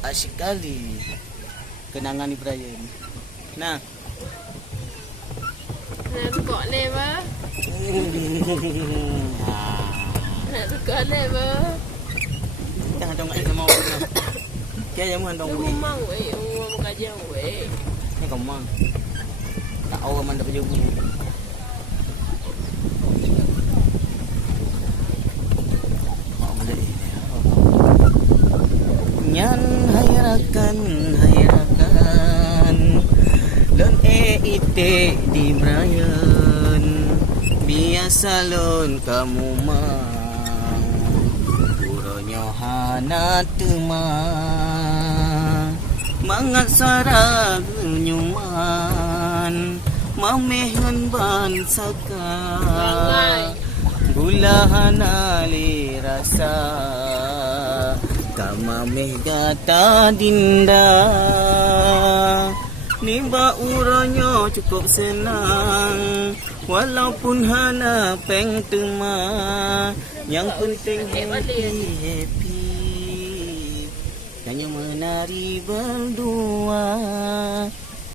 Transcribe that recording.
asyik kali kenangan ni Brian. Nah. Nak tukar le ba? Nak tukar le ba? Jangan dong ai sama orang. Kaya yang mana dong Lu mang we, mau kajian we. Ni kau mang. Tak orang mana dapat jumpa. Nyan hayrakan lon ite di Brian biasa lon kamu mang uronyo hana temang mangat sarag nyuman mamehon ban saka gulahan ali rasa kama megata dinda nimba uranyo cukup senang walaupun hana peng tema yang penting happy hanya menari berdua.